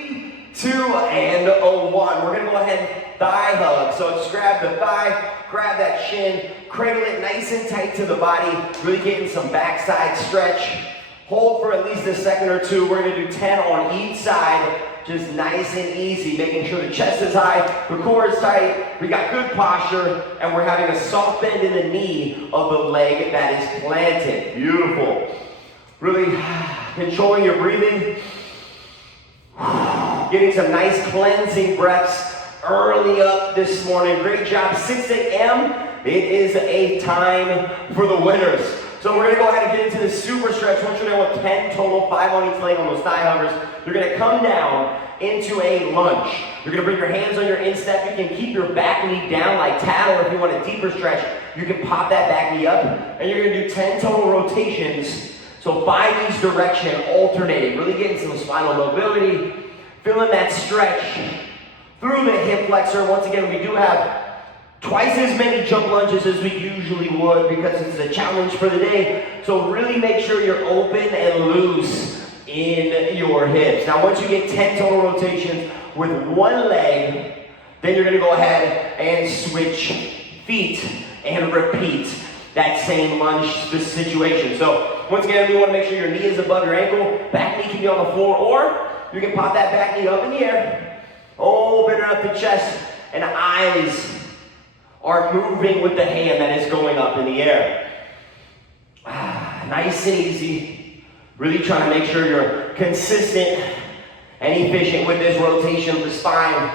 3, 2, and a 1. We're gonna go ahead and thigh hug. So just grab the thigh, grab that shin, cradle it nice and tight to the body, really getting some backside stretch. Hold for at least a second or two. We're gonna do 10 on each side, just nice and easy, making sure the chest is high, the core is tight, we got good posture, and we're having a soft bend in the knee of the leg that is planted. Beautiful. Really controlling your breathing. Getting some nice cleansing breaths early up this morning. Great job. 6 a.m. It is a time for the winners. So we're going to go ahead and get into this super stretch. Once you're done with 10 total, 5 on each leg on those thigh huggers, you're going to come down into a lunge. You're going to bring your hands on your instep. You can keep your back knee down like that, or if you want a deeper stretch, you can pop that back knee up, and you're going to do 10 total rotations. So 5 each direction, alternating, really getting some spinal mobility, feeling that stretch through the hip flexor. Once again, we do have twice as many jump lunges as we usually would because it's a challenge for the day. So really make sure you're open and loose in your hips. Now once you get 10 total rotations with one leg, then you're gonna go ahead and switch feet and repeat that same lunge situation. So once again, we wanna make sure your knee is above your ankle, back knee can be on the floor, or you can pop that back knee up in the air, open up the chest, and eyes are moving with the hand that is going up in the air. Nice and easy. Really trying to make sure you're consistent and efficient with this rotation of the spine.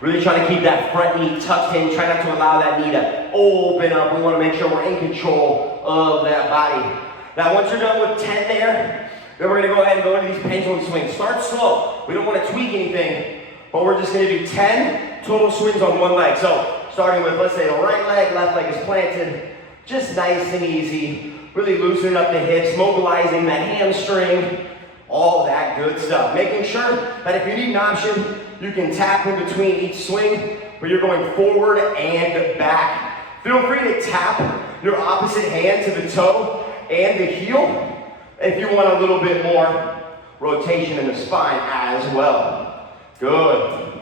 Really trying to keep that front knee tucked in. Try not to allow that knee to open up. We want to make sure we're in control of that body. Now once you're done with 10 there, then we're going to go ahead and go into these pendulum swings. Start slow. We don't want to tweak anything, but we're just going to do 10 total swings on one leg. So starting with, let's say, the right leg, left leg is planted. Just nice and easy. Really loosening up the hips, mobilizing that hamstring, all that good stuff. Making sure that if you need an option, you can tap in between each swing, where you're going forward and back. Feel free to tap your opposite hand to the toe and the heel if you want a little bit more rotation in the spine as well. Good.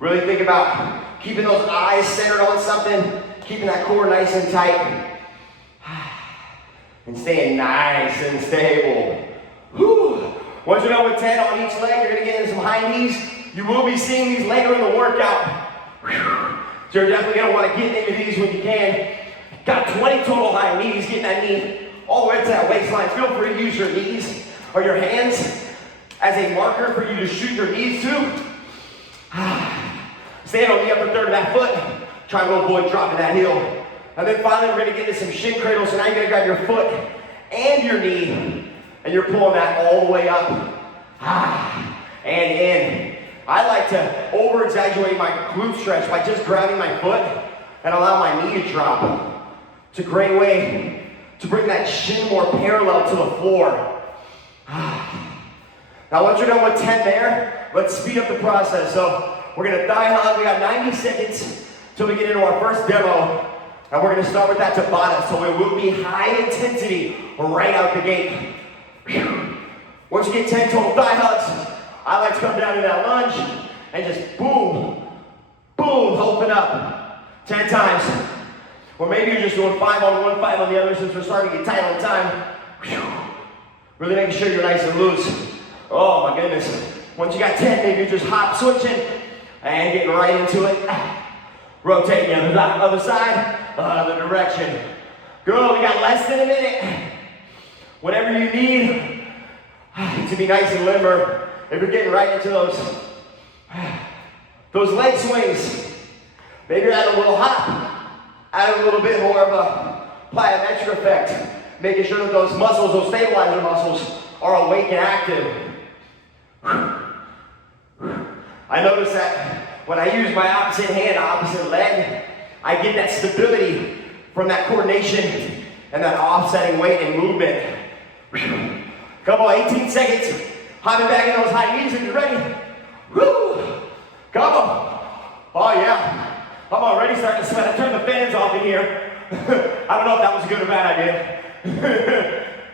Really think about keeping those eyes centered on something, keeping that core nice and tight, and staying nice and stable. Whew. Once you're done with 10 on each leg, you're gonna get into some high knees. You will be seeing these later in the workout. Whew. So you're definitely gonna wanna get into these when you can. Got 20 total high knees, getting that knee all the way to that waistline. Feel free to use your knees or your hands as a marker for you to shoot your knees to. Stand on the upper third of that foot. Try to avoid dropping that heel. And then finally, we're gonna get into some shin cradles. So now you're gonna grab your foot and your knee, and you're pulling that all the way up. And in. I like to over-exaggerate my glute stretch by just grabbing my foot and allow my knee to drop. It's a great way to bring that shin more parallel to the floor. Now once you're done with 10 there, let's speed up the process. So we're gonna thigh hug. We got 90 seconds till we get into our first demo. And we're gonna start with that Tabata. So it will be high intensity right out the gate. Once you get 10 total thigh hugs, I like to come down to that lunge and just boom, boom, open up 10 times. Or maybe you're just doing 5 on one, 5 on the other, since we're starting to get tight on time. Really making sure you're nice and loose. Oh my goodness. Once you got 10, maybe you're just hop switching and getting right into it. Rotate the other side, other direction. Good, we got less than a minute. Whatever you need to be nice and limber. If you're getting right into those leg swings, maybe you're adding a little hop, add a little bit more of a plyometric effect, making sure that those muscles, those stabilizer muscles, are awake and active. I notice that when I use my opposite hand, opposite leg, I get that stability from that coordination and that offsetting weight and movement. Couple 18 seconds, hopping back in those high knees if you're ready. Woo! Come on. Oh yeah. I'm already starting to sweat. I turned the fans off in here. I don't know if that was a good or bad idea.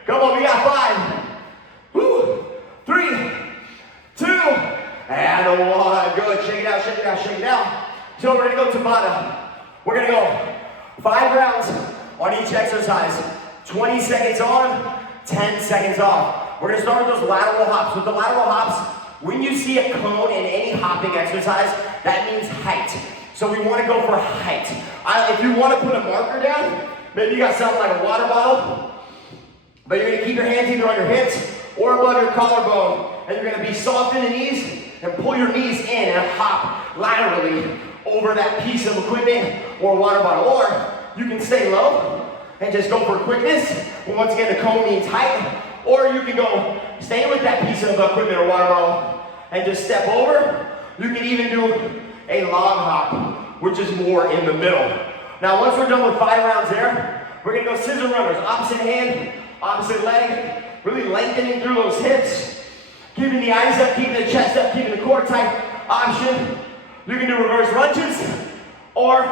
Come on, we got 5. Woo! 3, 2, shake it out, shake it out. So we're gonna go Tabata. We're gonna go 5 rounds on each exercise. 20 seconds on, 10 seconds off. We're gonna start with those lateral hops. With the lateral hops, when you see a cone in any hopping exercise, that means height. So we wanna go for height. If you wanna put a marker down, maybe you got something like a water bottle, but you're gonna keep your hands either on your hips or above your collarbone, and you're gonna be soft in the knees and pull your knees in and hop laterally over that piece of equipment or water bottle. Or you can stay low and just go for quickness. But once again, the cone means height. Or you can go stay with that piece of equipment or water bottle and just step over. You can even do a log hop, which is more in the middle. Now, once we're done with 5 rounds there, we're gonna go scissor runners, opposite hand, opposite leg, really lengthening through those hips, keeping the eyes up, keeping the chest up, keeping the core tight. Option, you can do reverse lunges, or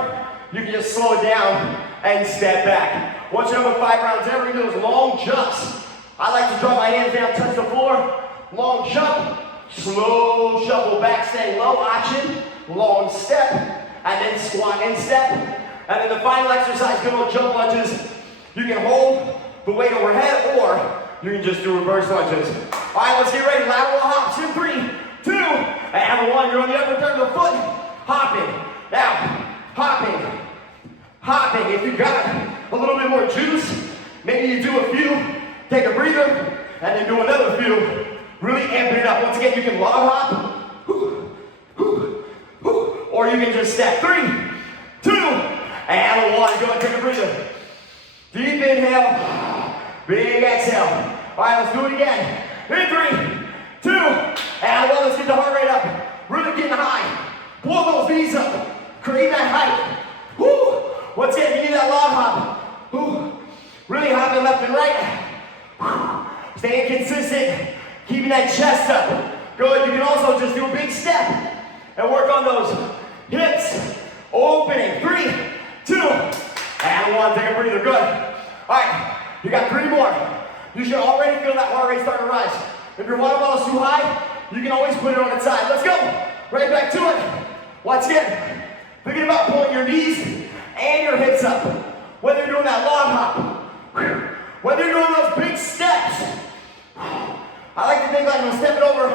you can just slow it down and step back. Once you're done with 5 rounds there, we're gonna do those long jumps. I like to drop my hands down, touch the floor, long jump, slow shuffle back, staying low. Option, long step, and then squat and step. And then the final exercise, good old jump lunges. You can hold the weight overhead, or you can just do reverse lunges. All right, let's get ready. Lateral hops in 3, 2, and 1. You're on the upper third of the foot, hopping. Now, hopping, hopping. If you got a little bit more juice, maybe you do a few, take a breather, and then do another few. Really amping it up. Once again, you can log hop, or you can just step. 3, 2, and 1. Go ahead, take a breather. Deep inhale, big exhale. All right, let's do it again. In 3, 2, and 1. Let's get the heart rate up. Really getting high. Pull those knees up. Create that height. Woo. Once again, you need that log hop. Woo. Really hopping left and right. Woo. Staying consistent. Keeping that chest up. Good. You can also just do a big step and work on those hips. Opening. 3, 2, and 1. Take a breather. Good. All right. You got 3 more. You should already feel that heart rate starting to rise. If your water bottle's too high, you can always put it on its side. Let's go. Right back to it. Once again, thinking about pulling your knees and your hips up. Whether you're doing that log hop, whether you're doing those big steps. I like to think like I'm stepping over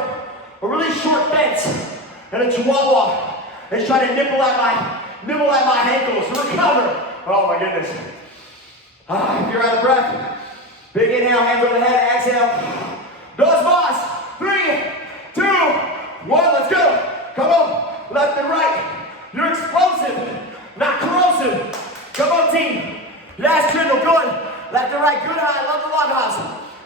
a really short fence and a chihuahua is trying to nibble at my ankles. Recover. Oh my goodness. If you're out of breath, big inhale, hands over the head, exhale. Dos más. 3, 2, 1, let's go. Come on, left and right. You're explosive, not corrosive. Come on, team. Last triple, good. Left and right, good high, love the log hops.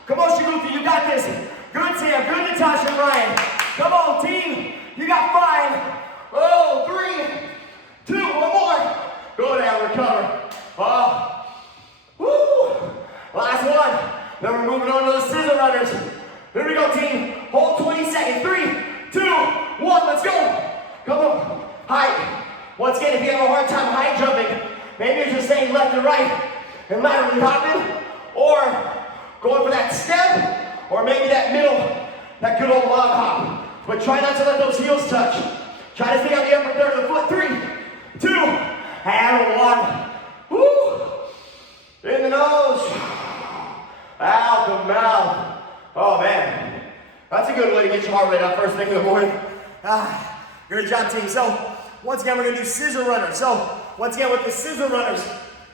Come on, Shiguti, you got this. Good, Sam, good, Natasha and Ryan. Come on, team. You got 5. Oh, 3, 2, 1 more. Go down, recover. Oh, woo. Last one. Then we're moving on to the scissor runners. Here we go, team. Hold 20 seconds. 3, 2, 1, let's go. Come on. Height. Once again, if you have a hard time high jumping, maybe you're just staying left and right and laterally hopping, or going for that step, or maybe that middle, that good old log hop. But try not to let those heels touch. Try to stay on the upper third of the foot. 3, 2, and 1. Woo. In the nose. Out the mouth. Oh man, that's a good way to get your heart rate up first thing in the morning. Good job, team. So, once again, we're gonna do scissor runners. So, once again, with the scissor runners,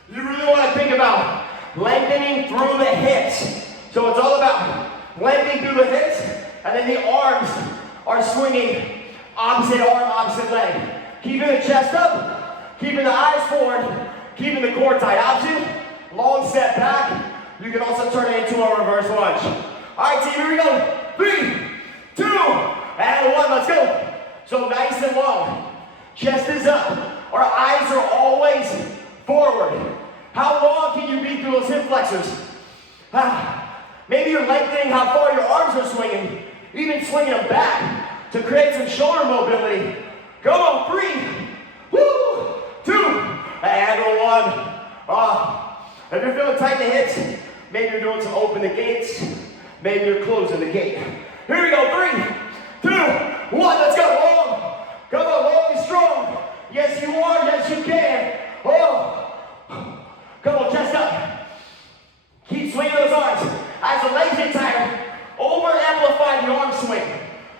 you really wanna think about lengthening through the hips. So it's all about lengthening through the hips, and then the arms are swinging opposite arm, opposite leg. Keeping the chest up, keeping the eyes forward, keeping the core tight. Option, long step back. You can also turn it into a reverse lunge. All right, team, here we go. 3, 2, and 1, let's go. So nice and long. Chest is up. Our eyes are always forward. How long can you be through those hip flexors? Maybe you're lengthening how far your arms are swinging, even swinging them back to create some shoulder mobility. Go on, 3, 2, and 1. If you're feeling tight in the hips, maybe you're doing some open the gates, maybe you're closing the gate. Here we go, 3, 2, 1, let's go, long. Come on, long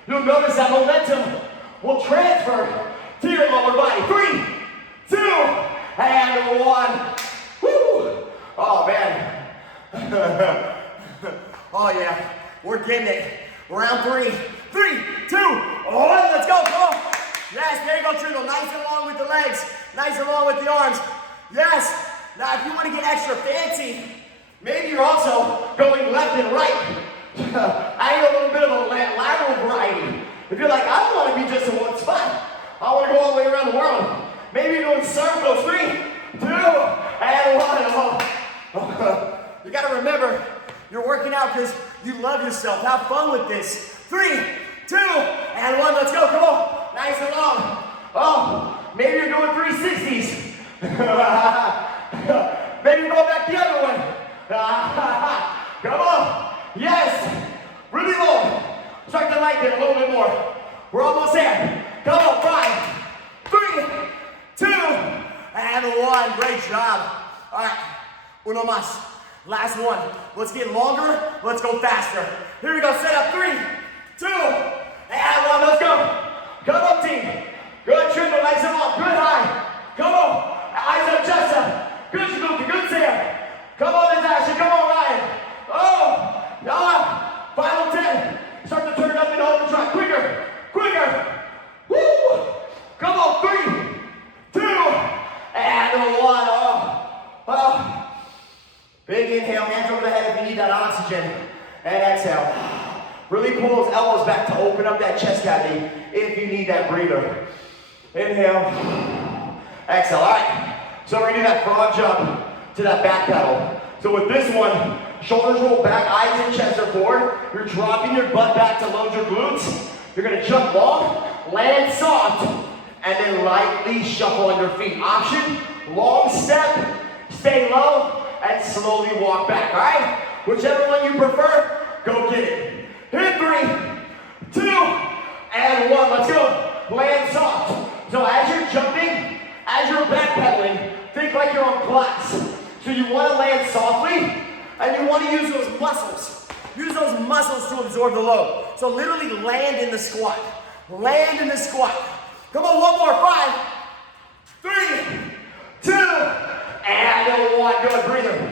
you'll notice that momentum will transfer to your lower body. 3, 2, and 1. Woo! Oh man. Oh yeah, we're getting it. Round 3. 3, 2, 1, let's go, come on. Yes, there you go, Trindle. Nice and long with the legs. Nice and long with the arms. Yes. Now if you want to get extra fancy, maybe you're also going left and right. Adding a little bit of a lateral variety. If you're like, I don't want to be just in one spot. I want to go all the way around the world. Maybe you're doing circles. 3, 2, and 1. Oh. You got to remember, you're working out because you love yourself. Have fun with this. 3, 2, and 1. Let's go. Come on. Nice and long. Oh, maybe you're doing 360s. Maybe you're going back the other way. Come on. Yes. Really low. Start to like it a little bit more. We're almost there. Come on. 5, 3, 2, and 1. Great job. All right. Uno más. Last one. Let's get longer. Let's go faster. Here we go. Set up. 3, 2, and 1. Let's go. Come on, team. Good Trindle. Nice and long. Good high. Come on. Eyes up, chest up. Good Shiguki. Good Sam. Come on, Natasha. Come on, Ryan. Oh. Final 10. Start to turn up and overdrive. Quicker. Quicker. Woo. Come on. 3, 2, and 1. Oh. Big inhale. Hands over the head if you need that oxygen. And exhale. Really pull those elbows back to open up that chest cavity if you need that breather. Inhale. Exhale. All right. So we're going to do that frog jump to that back pedal. So with this one, shoulders roll back, eyes and chest are forward. You're dropping your butt back to load your glutes. You're going to jump long, land soft, and then lightly shuffle on your feet. Option, long step, stay low, and slowly walk back. All right? Whichever one you prefer, go get it. Hit 3, 2, and 1. Let's go. Land soft. So as you're jumping, as you're backpedaling, think like you're on class. So you want to land softly, and you want to use those muscles. Use those muscles to absorb the load. So literally land in the squat. Land in the squat. Come on, one more. 5, 3, 2, and 1. Good, breather.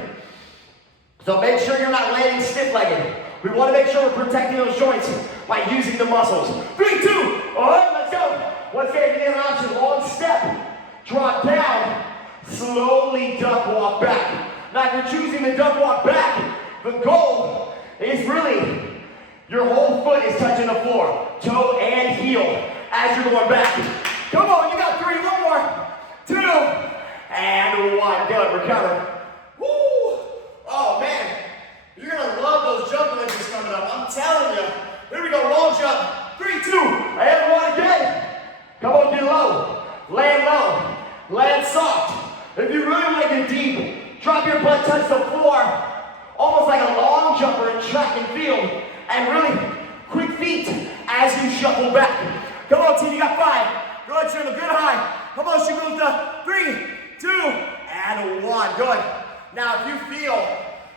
So make sure you're not landing stiff-legged. We want to make sure we're protecting those joints by using the muscles. 3, 2, all right, let's go. Once again, get an option, long step, drop down, slowly duck walk back. Now if you're choosing the duck walk back, the goal is really your whole foot is touching the floor, toe and heel as you're going back. Come on, you got 3, 1 more, 2, and 1. Good, recover. Woo! Oh man, you're gonna love those jump lunges coming up. I'm telling you. Here we go, long jump. 3, 2, and 1 again. Come on, get low. Land soft. If you really want to get deep, drop your butt, touch the floor, almost like a long jumper in track and field, and really quick feet as you shuffle back. Come on, team, you got 5. Good, Trindle, good high. Come on, she moves to 3, 2, and 1. Good. Now, if you feel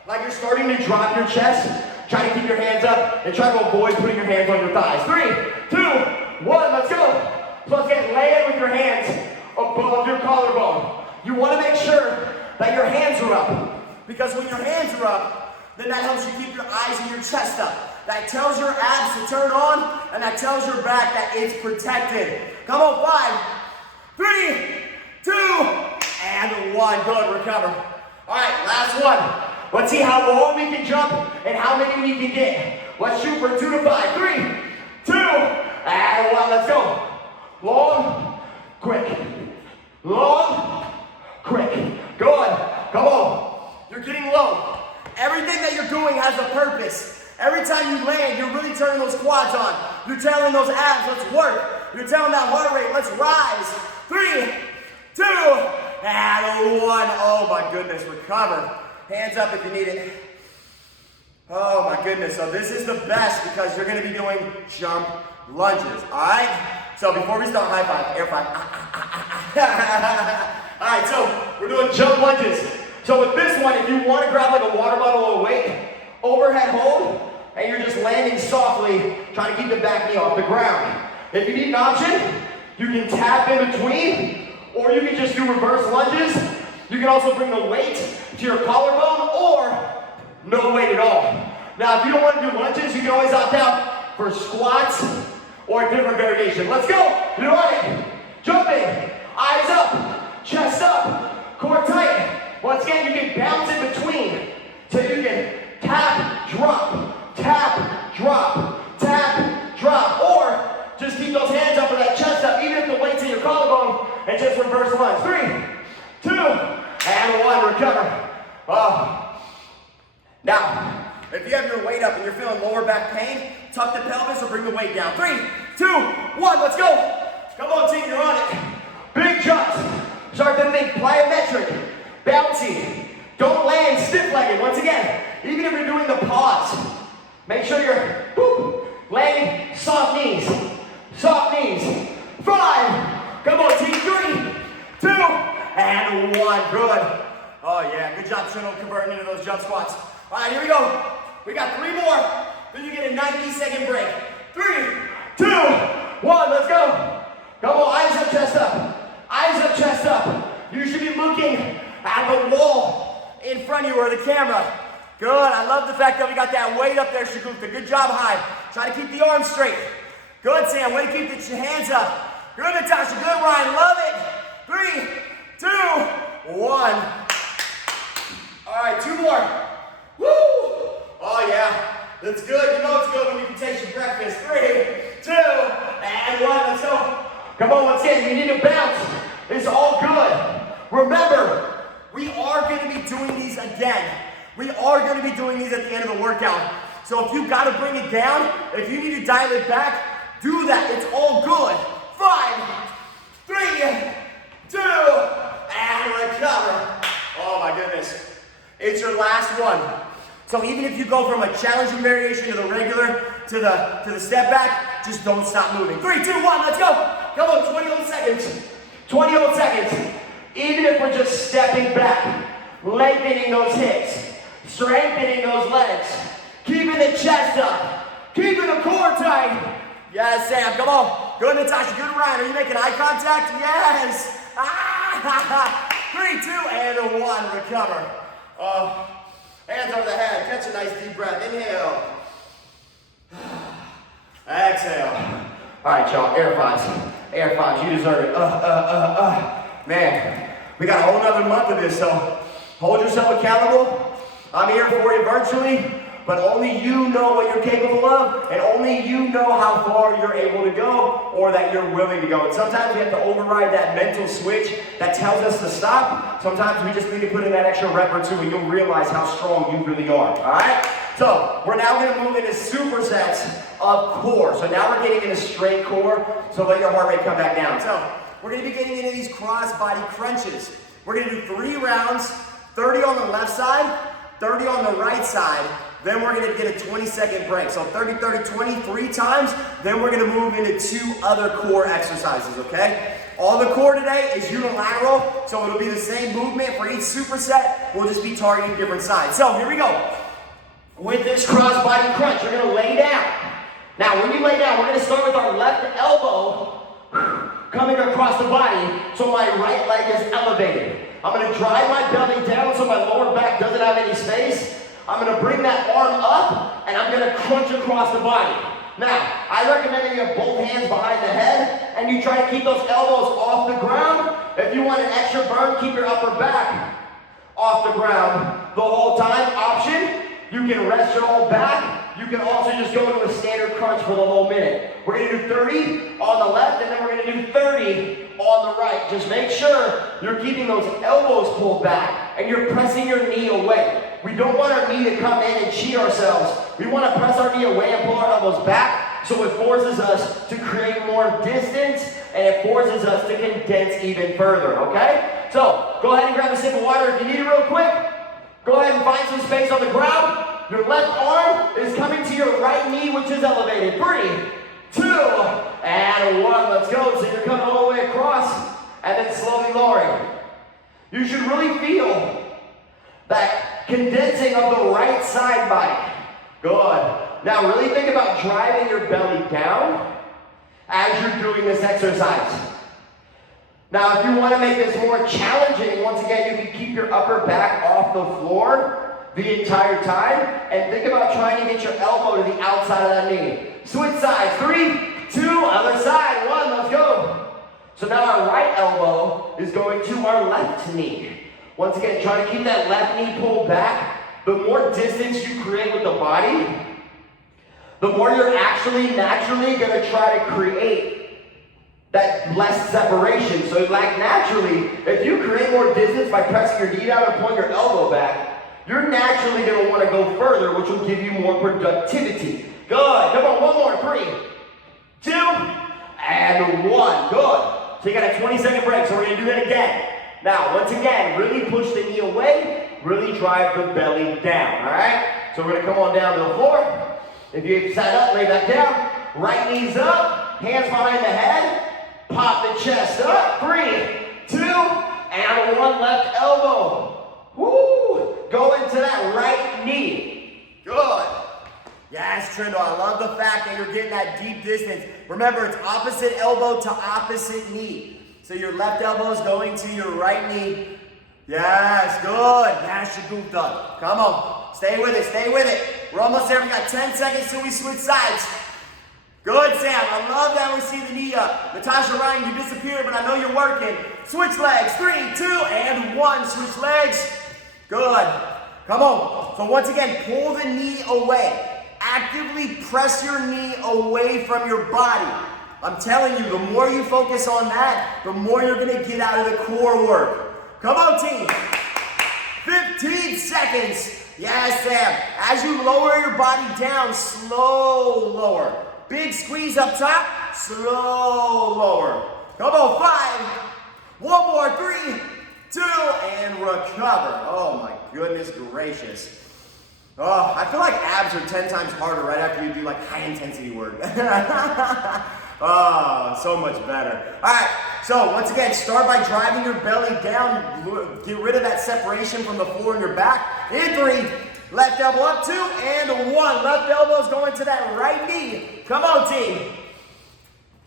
like you're starting to drop your chest, try to keep your hands up and try to avoid putting your hands on your thighs. 3, 2, 1, let's go. So let's get laid with your hands above your collarbone. You want to make sure that your hands are up, because when your hands are up, then that helps you keep your eyes and your chest up. That tells your abs to turn on, and that tells your back that it's protected. Come on, 5, 3, 2, and 1. Good, recover. All right, last one. Let's see how long we can jump and how many we can get. Let's shoot for 2 to 5. 3, 2, and 1. Let's go. Long, quick. Long, quick. Good. Come on. You're getting low. Everything that you're doing has a purpose. Every time you land, you're really turning those quads on. You're telling those abs, let's work. You're telling that heart rate, let's rise. 3, 2, and 1. Oh my goodness, recover. Hands up if you need it. Oh my goodness, so this is the best because you're gonna be doing jump lunges, all right? So before we start, high five, air five. All right, so we're doing jump lunges. So with this one, if you want to grab like a water bottle or weight, overhead hold, and you're just landing softly, trying to keep the back knee off the ground. If you need an option, you can tap in between, or you can just do reverse lunges. You can also bring the weight to your collarbone, or no weight at all. Now, if you don't want to do lunges, you can always opt out for squats or a different variation. Let's go. You're on it. Jumping. Eyes up. Chest up. Core tight. Once again, you can bounce in between. So you can tap, drop, tap, drop, tap, drop, or just keep those hands up or that chest up, even if the weight's in your collarbone, and just reverse lunge. 3, 2, and 1. Recover. Now, if you have your weight up and you're feeling lower back pain, tuck the pelvis or bring the weight down. 3, 2, 1, let's go. Come on, team, you're on it. Big jumps. Start to think plyometric, bouncy. Don't land stiff-legged. Once again, even if you're doing the pause, make sure you're landing soft knees. Soft knees. 5. Come on, team. 3, 2, and 1. Good. Oh, yeah. Good job, Trinidad, converting into those jump squats. All right, here we go. We got 3 more. Then you get a 90-second break. 3, 2, 1. Let's go. Come on, eyes up, chest up. Eyes up, chest up. You should be looking at the wall in front of you or the camera. Good. I love the fact that we got that weight up there, Shagupta. Good job, Hyde. Try to keep the arms straight. Good, Sam. Way to keep the hands up. Good, Natasha. Good, Ryan. Love it. 3, 2, 1. All right, 2 more. Woo! Oh, yeah. That's good. You know it's good when you can taste your breakfast. 3, 2, and 1. Let's go. Come on, once again. You need to bounce. It's all good. Remember, we are going to be doing these again. We are going to be doing these at the end of the workout. So if you got to bring it down, if you need to dial it back, do that. It's all good. 5, 3, 2, and recover. Oh my goodness. It's your last one. So even if you go from a challenging variation to the regular, to the step back, just don't stop moving. 3, 2, 1, let's go. Come on, 20 whole seconds. 20 whole seconds. Even if we're just stepping back, lengthening those hips, strengthening those legs, keeping the chest up, keeping the core tight. Yes, Sam, come on. Good, Natasha, good, Ryan. Are you making eye contact? Yes. 3, 2, and 1, recover. Hands over the head, catch a nice deep breath. Inhale. Exhale. All right, y'all, air fives. Air fives, you deserve it. Man, we got a whole nother month of this, so hold yourself accountable. I'm here for you virtually, but only you know what you're capable of, and only you know how far you're able to go, or that you're willing to go. And sometimes we have to override that mental switch that tells us to stop. Sometimes we just need to put in that extra rep or two, and you'll realize how strong you really are, all right? So, we're now gonna move into supersets of core. So now we're getting into straight core, so let your heart rate come back down. So, we're gonna be getting into these cross body crunches. We're gonna do 3 rounds, 30 on the left side, 30 on the right side, then we're gonna get a 20-second break. So 30, 30, 20, 3 times, then we're gonna move into 2 other core exercises, okay? All the core today is unilateral, so it'll be the same movement for each superset. We'll just be targeting different sides. So here we go. With this cross body crunch, you're gonna lay down. Now, when you lay down, we're gonna start with our left elbow coming across the body, so my right leg is elevated. I'm gonna drive my belly down so my lower back doesn't have any space. I'm gonna bring that arm up, and I'm gonna crunch across the body. Now, I recommend that you have both hands behind the head, and you try to keep those elbows off the ground. If you want an extra burn, keep your upper back off the ground the whole time. Option, you can rest your whole back. You can also just go into a standard crunch for the whole minute. We're gonna do 30 on the left, and then we're gonna do 30 on the right. Just make sure you're keeping those elbows pulled back, and you're pressing your knee away. We don't want our knee to come in and cheat ourselves. We want to press our knee away and pull our elbows back, so it forces us to create more distance, and it forces us to condense even further, okay? So, go ahead and grab a sip of water if you need it real quick. Go ahead and find some space on the ground. Your left arm is coming to your right knee, which is elevated. 3, 2, and 1. Let's go. So you're coming all the way across, and then slowly lowering. You should really feel that condensing of the right side body. Good. Now really think about driving your belly down as you're doing this exercise. Now if you want to make this more challenging, once again, you can keep your upper back off the floor the entire time, and think about trying to get your elbow to the outside of that knee. Switch sides, 3, 2, other side, 1, let's go. So now our right elbow is going to our left knee. Once again, try to keep that left knee pulled back. The more distance you create with the body, the more you're actually naturally going to try to create that less separation. So like naturally, if you create more distance by pressing your knee down and pulling your elbow back, you're naturally going to want to go further, which will give you more productivity. Good. Come on, one more. 3, 2, and 1. Good. So you got a 20-second break, so we're going to do that again. Now, once again, really push the knee away, really drive the belly down, all right? So we're going to come on down to the floor. If you sat up, lay back down. Right knee's up, hands behind the head. Pop the chest up. 3, 2, and 1 left elbow. Woo! Go into that right knee. Good. Yes, Trindle, I love the fact that you're getting that deep distance. Remember, it's opposite elbow to opposite knee. So your left elbow is going to your right knee. Yes, good. Yes, you goofed up. Come on. Stay with it, stay with it. We're almost there. We got 10 seconds till we switch sides. Good, Sam. I love that we see the knee up. Natasha Ryan, you disappeared, but I know you're working. Switch legs. 3, 2, and 1. Switch legs. Good. Come on. So once again, pull the knee away. Actively press your knee away from your body. I'm telling you, the more you focus on that, the more you're going to get out of the core work. Come on, team. 15 seconds. Yes, Sam. As you lower your body down, slow lower. Big squeeze up top, slow lower. Come on, 5. One more, 3, 2, and recover. Oh my goodness gracious. Oh, I feel like abs are 10 times harder right after you do like high intensity work. Oh, so much better. All right, so once again, start by driving your belly down. Get rid of that separation from the floor in your back. In 3, left elbow up, 2, and 1. Left elbow is going to that right knee. Come on, team.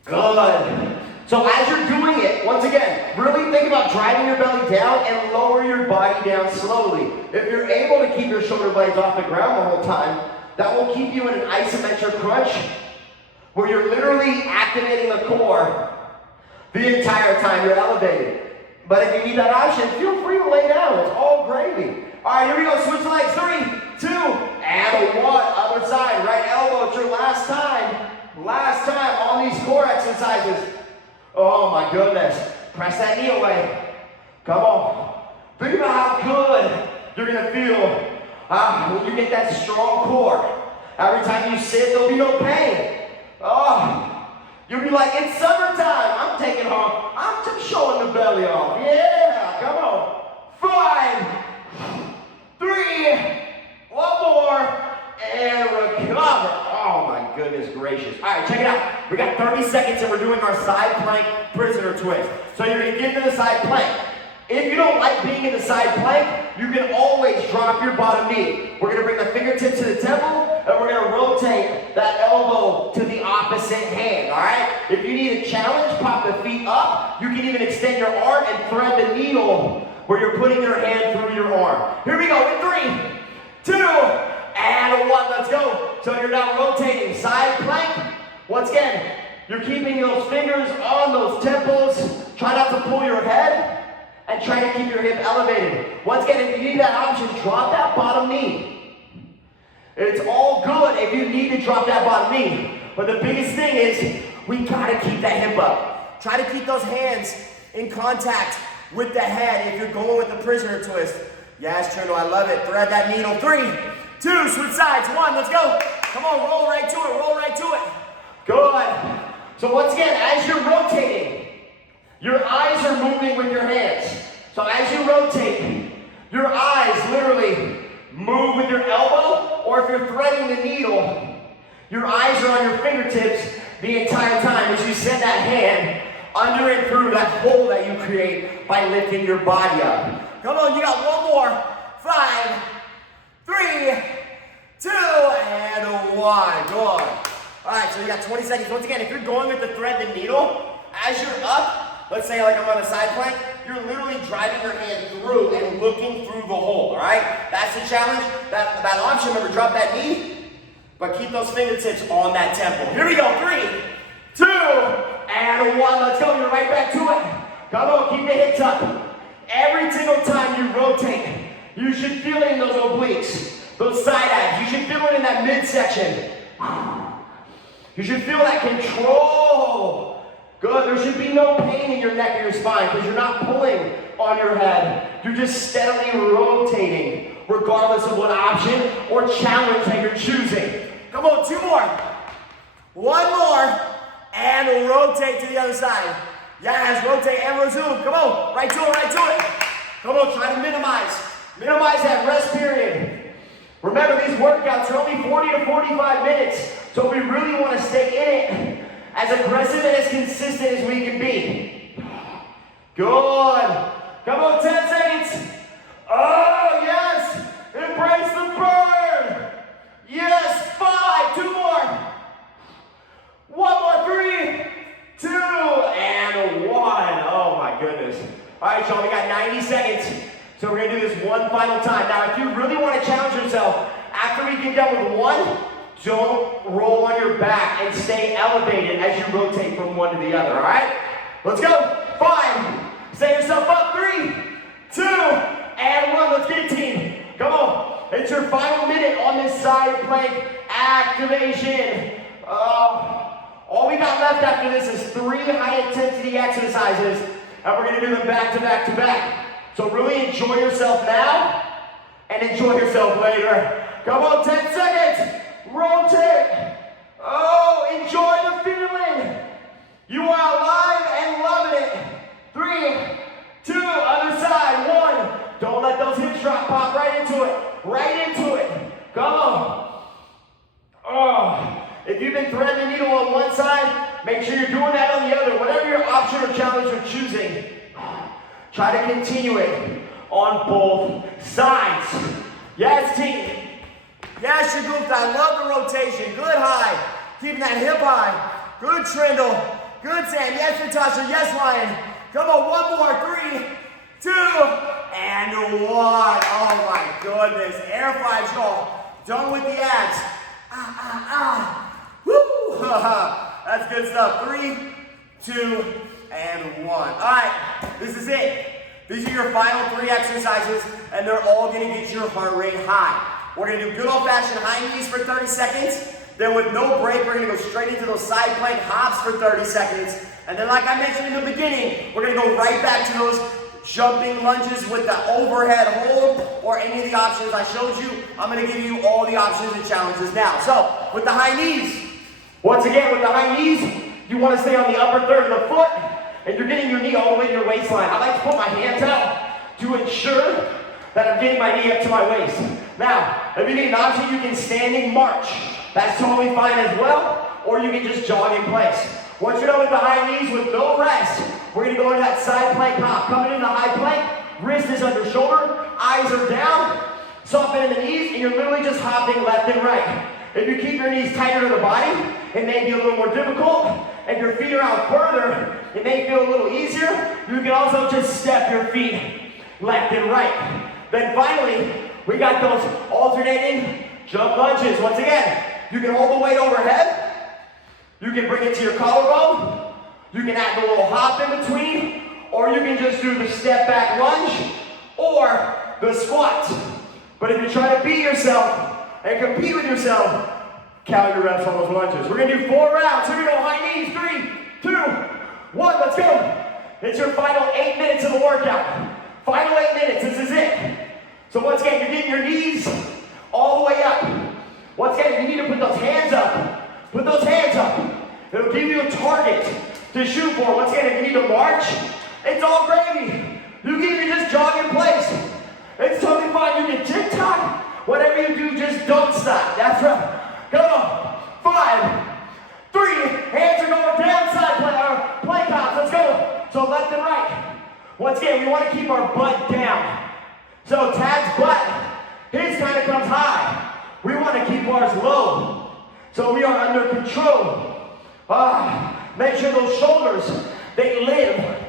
Good. So as you're doing it, once again, really think about driving your belly down and lower your body down slowly. If you're able to keep your shoulder blades off the ground the whole time, that will keep you in an isometric crunch where you're literally activating the core the entire time you're elevated. But if you need that option, feel free to lay down. It's all gravy. All right, here we go. Switch legs. 3, 2, and 1. Other side. Right elbow. It's your last time. Last time on these core exercises. Oh my goodness. Press that knee away. Come on. Think about how good you're going to feel when you get that strong core. Every time you sit, there'll be no pain. Oh, you'll be like, it's summertime. I'm taking off. I'm just showing the belly off. Yeah, come on. 5, 3, 1 more, and recover. Oh my goodness gracious. All right, check it out. We got 30 seconds and we're doing our side plank prisoner twist. So you're gonna get into the side plank. If you don't like being in the side plank, you can always drop your bottom knee. We're gonna bring the fingertips to the temple and we're gonna rotate that elbow to the opposite hand, all right? If you need a challenge, pop the feet up. You can even extend your arm and thread the needle where you're putting your hand through your arm. Here we go, in 3, 2, and 1, let's go. So you're now rotating side plank. Once again, you're keeping those fingers on those temples. Try not to pull your head and try to keep your hip elevated. Once again, if you need that option, drop that bottom knee. It's all good if you need to drop that bottom knee. But the biggest thing is we gotta keep that hip up. Try to keep those hands in contact with the head if you're going with the prisoner twist. Yes, Trino, I love it. Thread that needle. 3, 2, switch sides. 1, let's go. Come on, roll right to it, roll right to it. Good. So once again, as you're rotating, your eyes are moving with your hands. So as you rotate, your eyes literally move with your elbow, or if you're threading the needle, your eyes are on your fingertips the entire time as you send that hand under and through that hole that you create by lifting your body up. Come on, you got 1 more. 5, 3, 2, and 1. Go on. All right, so you got 20 seconds. Once again, if you're going with the thread, the needle, as you're up, let's say like I'm on a side plank, you're literally driving your hand through and looking through the hole, all right? That's the challenge. That option, remember, drop that knee, but keep those fingertips on that temple. Here we go, 3, 2, and 1. Let's go, you're right back to it. Come on, keep the hips up. Every single time you rotate, you should feel it in those obliques, those side abs. You should feel it in that midsection. You should feel that control. Good, there should be no pain in your neck or your spine because you're not pulling on your head. You're just steadily rotating regardless of what option or challenge that you're choosing. Come on, 2 more. 1 more, and rotate to the other side. Yes, rotate and resume. Come on, right to it, right to it. Come on, try to minimize that rest period. Remember, these workouts are only 40 to 45 minutes, so we really want to stay in it as aggressive and as consistent as we can be. Good. Come on, 10 seconds. Oh, yes. Embrace the burn. Yes, 5. 2 more. 1 more. 3, 2, and 1. Oh, my goodness. All right, y'all, we got 90 seconds. So we're going to do this one final time. Now, if you really want to challenge yourself, after we get done with 1, don't roll on your back and stay elevated as you rotate from one to the other, all right? Let's go. 5. Set yourself up. 3, 2, and 1. Let's get it, team. Come on. It's your final minute on this side plank activation. All we got left after this is 3 high-intensity exercises, and we're going to do them back to back to back. So really enjoy yourself now and enjoy yourself later. Come on, 10 seconds. Rotate. Oh, enjoy the feeling. You are alive and loving it. 3, 2, other side. 1. Don't let those hips drop. Pop right into it. Right into it. Come on. Oh, if you've been threading the needle on one side, make sure you're doing that on the other. Whatever your option or challenge you're choosing, try to continue it on both sides. Yes, team. Yes, you goofed. I love the rotation. Good high. Keeping that hip high. Good Trindle. Good Sam. Yes, Natasha. Yes, Lion. Come on, 1 more. 3, 2, and 1. Oh my goodness. Air 5, y'all. Done with the abs. Woo. That's good stuff. 3, 2, and 1. All right. This is it. These are your final 3 exercises, and they're all going to get your heart rate high. We're going to do good old-fashioned high knees for 30 seconds. Then with no break, we're going to go straight into those side plank hops for 30 seconds. And then like I mentioned in the beginning, we're going to go right back to those jumping lunges with the overhead hold or any of the options I showed you. I'm going to give you all the options and challenges now. So with the high knees, once again with the high knees, you want to stay on the upper third of the foot and you're getting your knee all the way to your waistline. I like to put my hands out to ensure that I'm getting my knee up to my waist. Now, if you need an option, you can standing march. That's totally fine as well, or you can just jog in place. Once you're done with the high knees with no rest, we're gonna go into that side plank hop. Coming into high plank, wrist is under shoulder, eyes are down, soften in the knees, and you're literally just hopping left and right. If you keep your knees tighter to the body, it may be a little more difficult. If your feet are out further, it may feel a little easier. You can also just step your feet left and right. Then finally, we got those alternating jump lunges. Once again, you can hold the weight overhead. You can bring it to your collarbone. You can add the little hop in between, or you can just do the step back lunge or the squat. But if you try to beat yourself and compete with yourself, count your reps on those lunges. We're gonna do 4 rounds. Here we go, high knees, 3, 2, 1, let's go. It's your final 8 minutes of the workout. Final 8 minutes, this is it. So once again, you're getting your knees all the way up. Once again, you need to put those hands up. Put those hands up. It'll give you a target to shoot for. Once again, if you need to march, it's all gravy. You can even just jog in place. It's totally fine. You can tick-tock. Whatever you do, just don't stop. That's right. Come on. 5, 3, hands are going down, side plank hops. Let's go. So left and right. Once again, we want to keep our butt down. So Tad's butt, his kind of comes high. We want to keep ours low, so we are under control. Make sure those shoulders, they live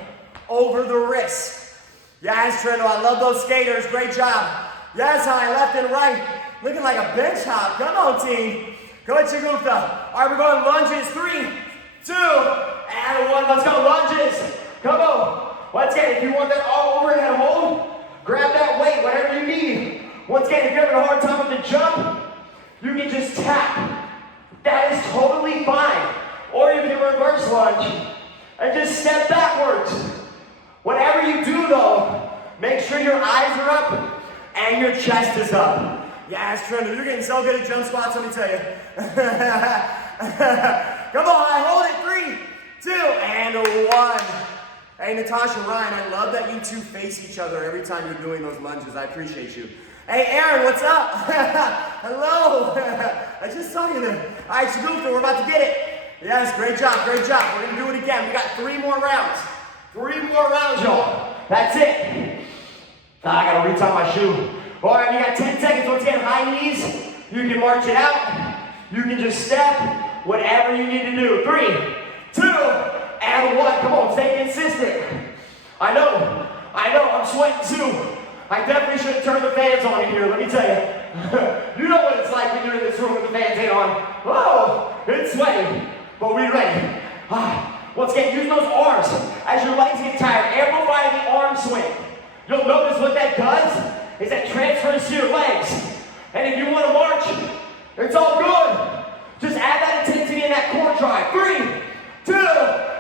over the wrists. Yes, Trino, I love those skaters. Great job. Yes, high, left and right. Looking like a bench hop. Come on, team. Good, Chigutha. All right, we're going lunges. 3, 2, and 1. Let's go, lunges. Come on. Once again, if you want that all overhead hold, grab that weight, whatever you need. Once again, if you're having a hard time with the jump, you can just tap. That is totally fine. Or you can reverse lunge and just step backwards. Whatever you do though, make sure your eyes are up and your chest is up. Yes, Trino, you're getting so good at jump squats, let me tell you. Come on, I hold it. 3, 2, and 1. Hey, Natasha, Ryan, I love that you two face each other every time you're doing those lunges. I appreciate you. Hey, Aaron, what's up? Hello. I just saw you there. All right, Shagufta, we're about to get it. Yes, great job, great job. We're going to do it again. We got 3 more rounds. 3 more rounds, y'all. That's it. I got to retie my shoe. All right, you got 10 seconds. Once again, high knees. You can march it out. You can just step. Whatever you need to do. 3, 2, and 1. Come on, stay consistent. I know, I'm sweating too. I definitely should have turned the fans on in here, let me tell you. You know what it's like when you're in this room with the fans ain't on. Oh, it's sweaty, but we're ready. Once again, use those arms. As your legs get tired, amplify the arm swing. You'll notice what that does is that transfers to your legs. And if you want to march, it's all good. Just add that intensity in that core drive. 3, 2,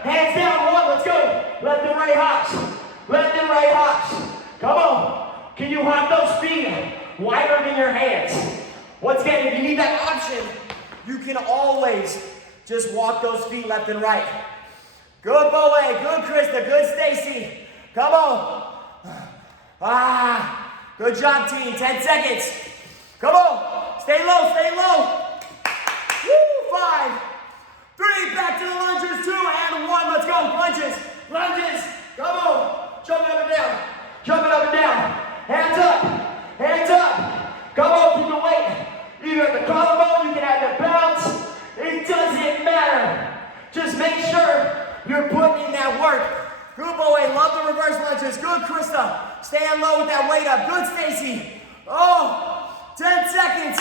hands down, 1, let's go. Left and right hops. Left and right hops. Come on. Can you hop those feet wider than your hands? Once again, if you need that option, you can always just walk those feet left and right. Good, Boe. Good, Krista. Good, Stacy. Come on. Good job, team. 10 seconds. Come on. Stay low, stay low. Woo, 5, 3, back to the lunges. 2, and 1. Let's go. Lunges, lunges. Come on. Jump it up and down. Jump it up and down. Hands up. Hands up. Come on, keep the weight. Either at the collarbone, you can add the bounce. It doesn't matter. Just make sure you're putting in that work. Good, Boe. Love the reverse lunges. Good, Krista. Staying low with that weight up. Good, Stacy. Oh, 10 seconds.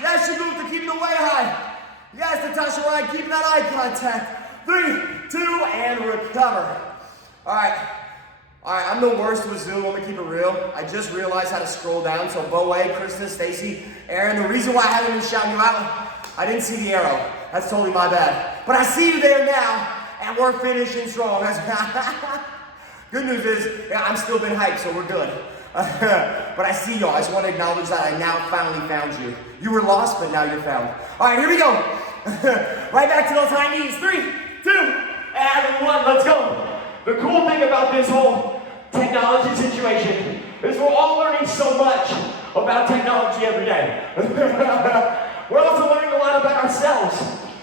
Yes, Shagufta, keeping the weight high. Yes, Natasha Ryan, keeping that eye contact. 3, 2, and recover. All right, I'm the worst with Zoom. Let me keep it real. I just realized how to scroll down. So Boe, Krista, Stacy, Aaron, the reason why I haven't been shouting you out, I didn't see the arrow. That's totally my bad. But I see you there now, and we're finishing strong. Good news is, I'm still been hyped, so we're good. But I see y'all. I just want to acknowledge that I now finally found you. You were lost, but now you're found. All right, here we go. Right back to those high knees. 3, 2, and 1. Let's go. The cool thing about this whole technology situation is we're all learning so much about technology every day. We're also learning a lot about ourselves.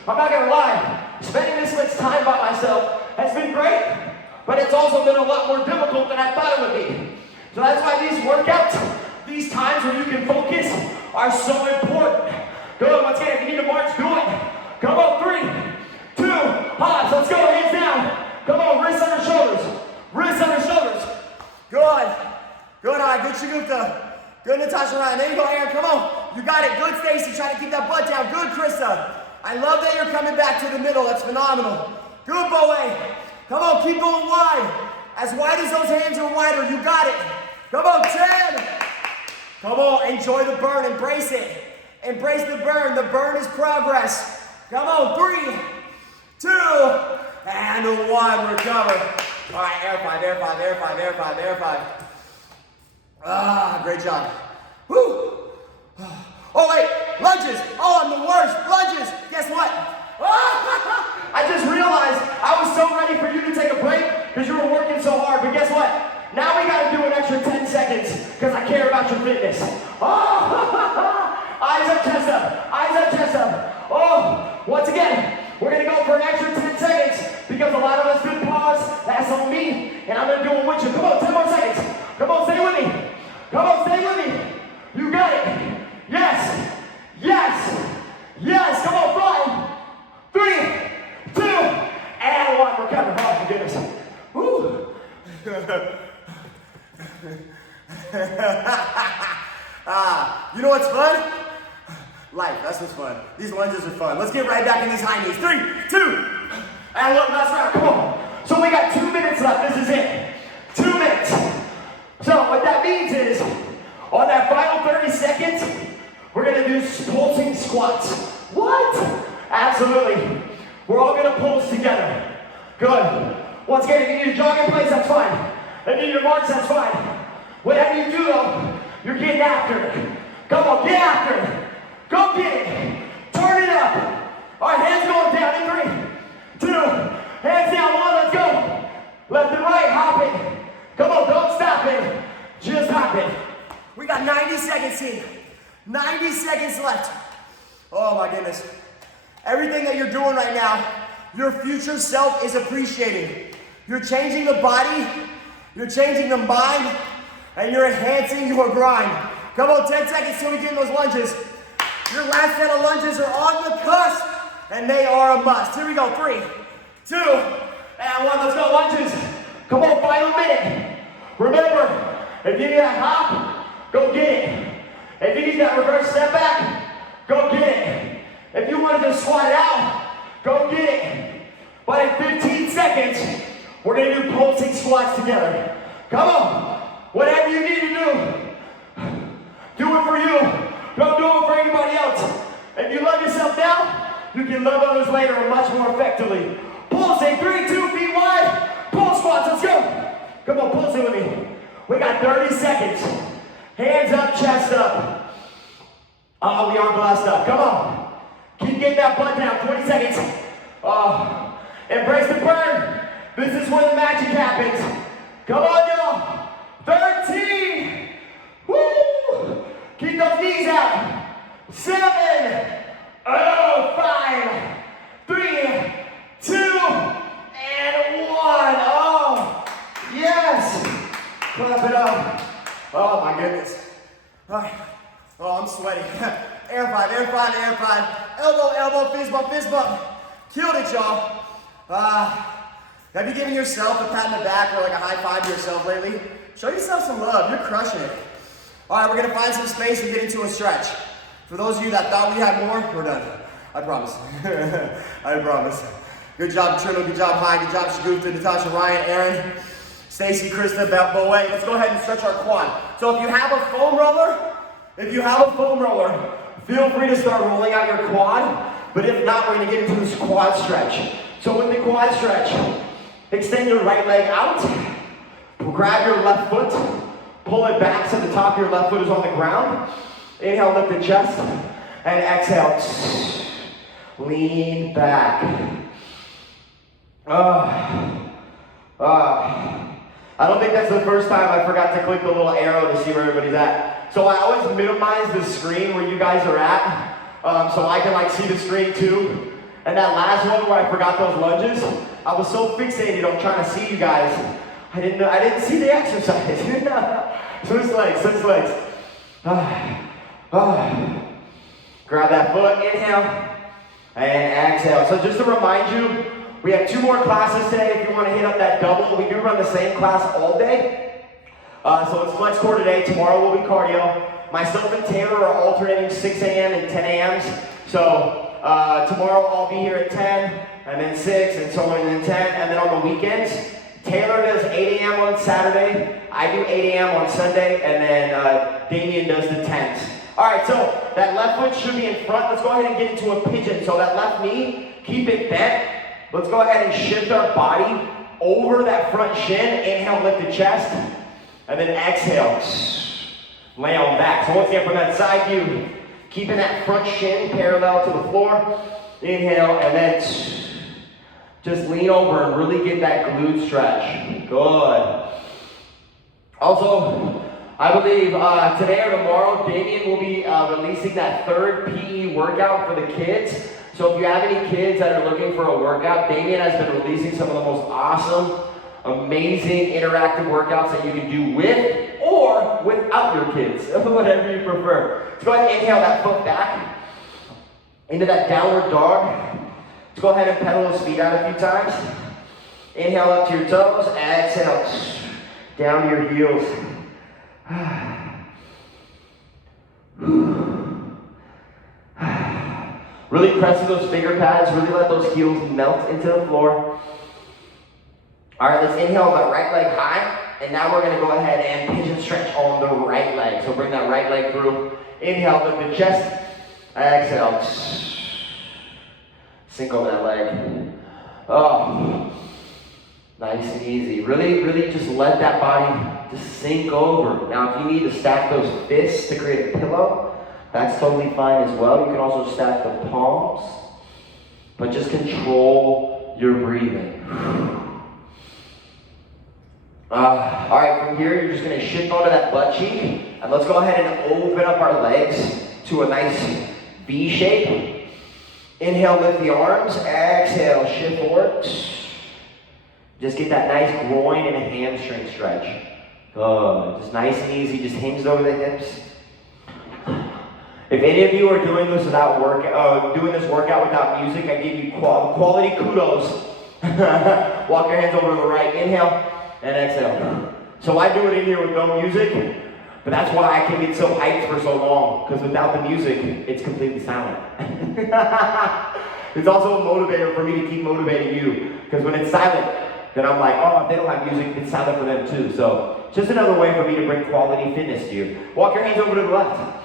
I'm not gonna lie, spending this much time by myself has been great, but it's also been a lot more difficult than I thought it would be. So that's why these workouts, these times where you can focus, are so important. Go, once again, if you need to march, do it. Come on, 3, 2, hops, let's go, hands down. Come on, wrists under shoulders. Wrists under shoulders. Good. Good, all right, good Shagufta. Good, Natasha Ryan. There you go, Aaron, come on. You got it. Good, Stacy. Try to keep that butt down. Good, Krista. I love that you're coming back to the middle. That's phenomenal. Good, Boe. Come on, keep going wide. As wide as those hands are wider. You got it. Come on, 10. Come on, enjoy the burn. Embrace it. Embrace the burn. The burn is progress. Come on, 3, 2, and 1. Recover. All right, air 5, air 5, air 5, air 5, air 5. Great job. Woo. Oh, wait, lunges. Oh, I'm the worst. Lunges. Guess what? I just realized I was so ready for you to take a break because you were working so hard, but guess what? Now we got to do an extra 10 seconds because I care about your fitness. Eyes up, chest up. Eyes up, chest up. Oh, once again, we're going to go for an extra 10 seconds because a lot of us did pause. That's on me, and I'm going to do it with you. Come on, 10 more seconds. Come on, stay with me. Come on, stay with me. You got it. Yes. recover. Oh my goodness. Woo. You know what's fun? Life, that's what's fun. These lunges are fun. Let's get right back in these high knees. 3, 2, and look, last round, come on. So we got 2 minutes left, this is it. 2 minutes. So what that means is, on that final 30 seconds, we're gonna do pulsing squats. What? Absolutely. We're all gonna pulse together. Good. Once again, if you need to jog in place, that's fine. If you need to march, that's fine. Whatever you do though, you're getting after it. Come on, get after it. Go get it. Turn it up. All right, hands going down in 3, 2, hands down, 1, let's go. Left and right, hop it. Come on, don't stop it. Just hop it. We got 90 seconds here. 90 seconds left. Oh my goodness. Everything that you're doing right now, your future self is appreciating. You're changing the body, you're changing the mind, and you're enhancing your grind. Come on, 10 seconds till we get in those lunges. Your last set of lunges are on the cusp, and they are a must. Here we go, 3, 2, and 1, let's go, lunges. Come on, final minute. Remember, if you need that hop, go get it. If you need that reverse step back, go get it. If you want to just squat it out, go get it. But in 15 seconds, we're gonna do pulsing squats together. Come on, whatever you need to do it for you. Don't do it for anybody else. If you love yourself now, you can love others later and much more effectively. Pulsing, 3, 2 feet wide, pull squats, let's go. Come on, pulse it with me. We got 30 seconds. Hands up, chest up. Oh, we are blessed up, come on. Keep getting that butt down, 20 seconds. Embrace the burn. This is where the magic happens. Come on, y'all. 13. Woo! Keep those knees out. 7. 5, 3, 2, and 1. Oh, yes. Clap it up. Oh my goodness. All right. Oh, I'm sweaty. Air 5, air 5, air 5. Elbow, elbow, fist bump, fist bump. Killed it, y'all. Have you given yourself a pat in the back or like a high five to yourself lately? Show yourself some love. You're crushing it. All right, we're gonna find some space and get into a stretch. For those of you that thought we had more, we're done. I promise. I promise. Good job, Trino. Good job, Hein. Good job, Shagufta, Natasha, Ryan, Aaron, Stacy, Krista, Boe. Let's go ahead and stretch our quad. So if you have a foam roller, feel free to start rolling out your quad. But if not, we're gonna get into this quad stretch. So with the quad stretch, extend your right leg out, grab your left foot, pull it back so the top of your left foot is on the ground. Inhale, lift the chest, and exhale, lean back. I don't think that's the first time I forgot to click the little arrow to see where everybody's at. So I always minimize the screen where you guys are at, so I can like see the screen too. And that last one where I forgot those lunges, I was so fixated on trying to see you guys, I didn't see the exercise. Switch legs. Grab that foot, inhale, and exhale. So just to remind you, we have 2 more classes today. If you want to hit up that double, we do run the same class all day. So it's FLEXCORE today, tomorrow will be cardio. Myself and Taylor are alternating 6 a.m. and 10 a.m.s. So tomorrow I'll be here at 10, and then 6, and so on, and then 10. And then on the weekends, Taylor does 8 a.m. on Saturday, I do 8 a.m. on Sunday, and then Damien does the 10s. All right, so that left foot should be in front. Let's go ahead and get into a pigeon. So that left knee, keep it bent. Let's go ahead and shift our body over that front shin. Inhale, lift the chest, and then exhale, lay on back. So once again, from that side view, keeping that front shin parallel to the floor. Inhale, and then just lean over and really get that glute stretch. Good. Also, I believe today or tomorrow, Damien will be releasing that 3rd PE workout for the kids. So if you have any kids that are looking for a workout, Damien has been releasing some of the most awesome, amazing interactive workouts that you can do with or without your kids, whatever you prefer. Let's go ahead and inhale that foot back into that downward dog. Let's go ahead and pedal those feet out a few times. Inhale up to your toes, exhale down to your heels. Really press those finger pads, really let those heels melt into the floor. All right, let's inhale the right leg high, and now we're gonna go ahead and pigeon stretch on the right leg. So bring that right leg through. Inhale, lift the chest, exhale. Sink over that leg. Oh, nice and easy. Really, really just let that body just sink over. Now, if you need to stack those fists to create a pillow, that's totally fine as well. You can also stack the palms, but just control your breathing. All right, from here, you're just gonna shift onto that butt cheek, and let's go ahead and open up our legs to a nice V shape. Inhale, lift the arms, exhale, shift forward. Just get that nice groin and a hamstring stretch. Good, just nice and easy, just hinged over the hips. If any of you are doing this without doing this workout without music, I give you quality kudos. Walk your hands over to the right, inhale, and exhale. So I do it in here with no music, but that's why I can get so hyped for so long, because without the music, it's completely silent. It's also a motivator for me to keep motivating you, because when it's silent, then I'm like, oh, if they don't have music, it's silent for them too. So just another way for me to bring quality fitness to you. Walk your hands over to the left.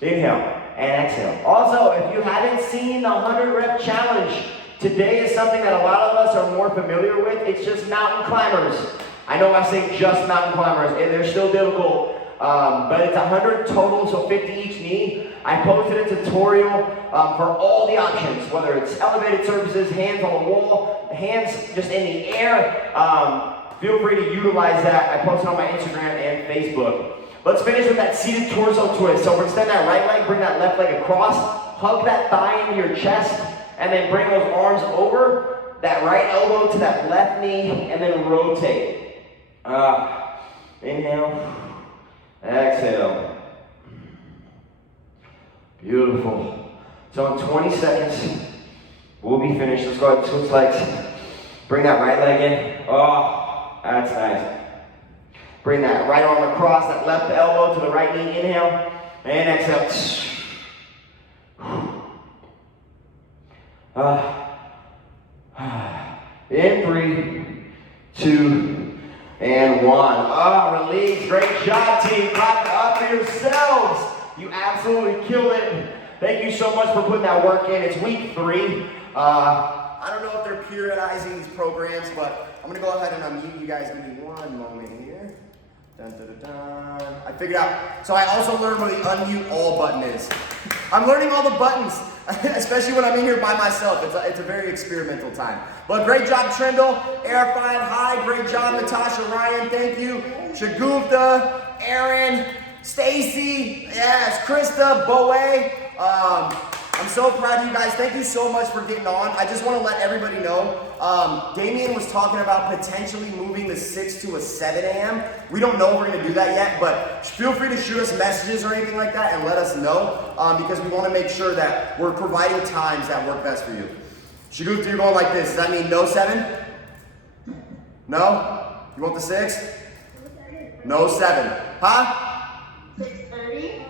Inhale and exhale. Also, if you haven't seen the 100 rep challenge, today is something that a lot of us are more familiar with. It's just mountain climbers. I know I say just mountain climbers, and they're still difficult, but it's 100 total, so 50 each knee. I posted a tutorial for all the options, whether it's elevated surfaces, hands on the wall, hands just in the air. Feel free to utilize that. I posted on my Instagram and Facebook. Let's finish with that seated torso twist. So we're extend that right leg, bring that left leg across, hug that thigh into your chest, and then bring those arms over, that right elbow to that left knee, and then rotate. Inhale, exhale. Beautiful. So in 20 seconds, we'll be finished. Let's go ahead and switch legs. Bring that right leg in. Oh, that's nice. Bring that right arm across, that left elbow to the right knee. Inhale and exhale. In 3, 2, and 1. Release. Great job, team. Clap it up for yourselves. You absolutely killed it. Thank you so much for putting that work in. It's week 3. I don't know if they're periodizing these programs, but I'm going to go ahead and unmute you guys. Give me one moment here. Dun, dun, dun, dun. I figured out. So I also learned where the unmute all button is. I'm learning all the buttons, especially when I'm in here by myself. It's a very experimental time. But great job, Trindle, Arifine, hi, great job, Natasha, Ryan, thank you, Shagufta, Aaron, Stacy, yes, Krista, Boe. I'm so proud of you guys. Thank you so much for getting on. I just want to let everybody know, Damien was talking about potentially moving the 6 to a 7 a.m. We don't know if we're going to do that yet, but feel free to shoot us messages or anything like that and let us know, because we want to make sure that we're providing times that work best for you. Shagufta, you're going like this. Does that mean no 7? No? You want the 6? No 7. Huh? 6:30.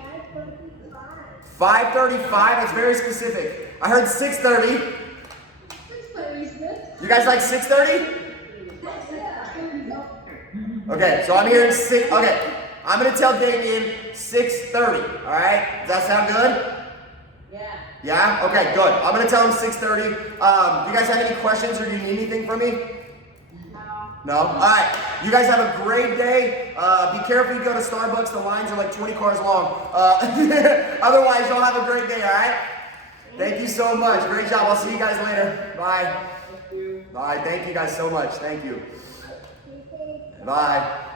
5:35, that's very specific. I heard 6:30. 6:30 is good. You guys like 6:30? Okay, so I'm hearing 6, okay. I'm gonna tell Damien 6:30, all right? Does that sound good? Yeah. Yeah? Okay, good. I'm gonna tell him 6:30. Do you guys have any questions or do you need anything from me? No? All right. You guys have a great day. Be careful you go to Starbucks. The lines are like 20 cars long. Otherwise, you'll have a great day, all right? Thank you so much. Great job. I'll see you guys later. Bye. Bye. Thank you guys so much. Thank you. Bye.